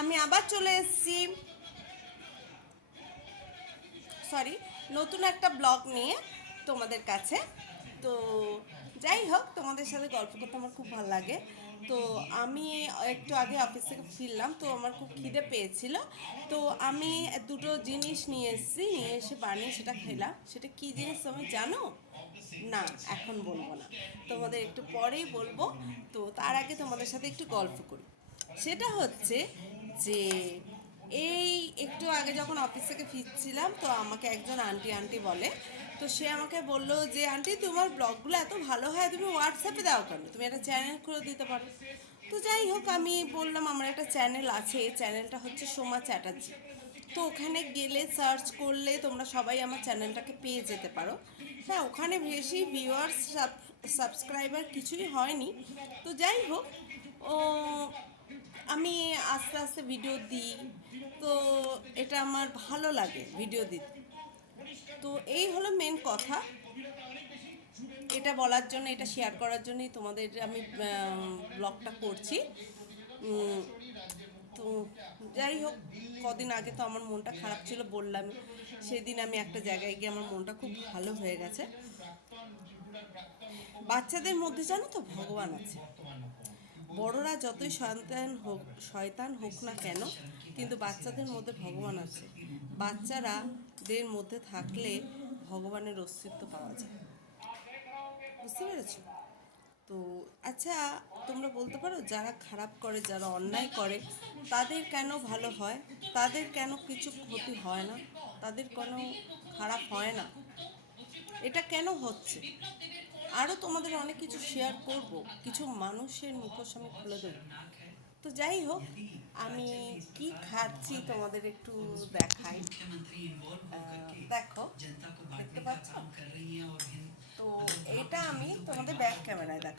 আমি আবার চলে এসেছি, সরি, নতুন একটা ব্লগ নিয়ে তোমাদের কাছে। তো যাই হোক, তোমাদের সাথে গল্প করতে আমার খুব ভালো লাগে। তো আমি একটু আগে অফিস থেকে ফিরলাম, তো আমার খুব খিদে পেয়েছিল। তো আমি দুটো জিনিস নিয়ে এসেছি, নিয়ে এসে বানিয়ে সেটা খেলাম। সেটা কি জিনিস তুমি জানো? না, এখন বলবো না, তোমাদের একটু পরেই বলবো। তো তার আগে তোমাদের সাথে একটু গল্প করি। সেটা হচ্ছে যে এই একটু আগে যখন অফিস থেকে ফিরছিলাম, তো আমাকে একজন আন্টি আন্টি বলে। তো সে আমাকে বলল যে আন্টি, তোমার ব্লগগুলো এত ভালো হয়, তুমি হোয়াটসঅ্যাপে দাও কেন, তুমি একটা চ্যানেল খুলে দিতে পারো। তো যাই হোক, আমি বললাম আমার একটা চ্যানেল আছে, চ্যানেলটা হচ্ছে সোমা চ্যাটার্জি। তো ওখানে গেলে সার্চ করলে তোমরা সবাই আমার চ্যানেলটাকে পেয়ে যেতে পারো। হ্যাঁ, ওখানে বেশি ভিউয়ার্স সাবস্ক্রাইবার কিছুই হয়নি। তো যাই হোক, ও আমি আস্তে আস্তে ভিডিও দিই। তো এটা আমার ভালো লাগে ভিডিও দিতে। তো এই হলো মেন কথা। এটা বলার জন্য, এটা শেয়ার করার জন্যই তোমাদের আমি ব্লগটা করছি। উম, তো যাই হোক, কদিন আগে তো আমার মনটা খারাপ ছিল, বললাম। সেদিন আমি একটা জায়গায় গিয়ে আমার মনটা খুব ভালো হয়ে গেছে। বাচ্চাদের মধ্যে জানো তো ভগবান আছে। বড়রা যতই শয়তান হোক না কেন, কিন্তু বাচ্চাদের মধ্যে ভগবান আছে। বাচ্চারাদের মধ্যে থাকলে ভগবানের অস্তিত্ব পাওয়া যায়। বুঝতে পেরেছো? তো আচ্ছা, তোমরা বলতে পারো যারা খারাপ করে, যারা অন্যায় করে, তাদের কেন ভালো হয়? তাদের কেন কিছু ক্ষতি হয় না? তাদের কোনো খারাপ হয় না? এটা কেন হচ্ছে? আরও তোমাদের অনেক কিছু শেয়ার করব, কিছু মানুষের মুখোশ আমি খুলে দেবো। তো যাই হোক, আমি কি খাচ্ছি তোমাদের একটু দেখাই। দেখো, দেখতে পাচ্ছ? তো এটা আমি তোমাদের ব্যাক ক্যামেরায় দেখাবো।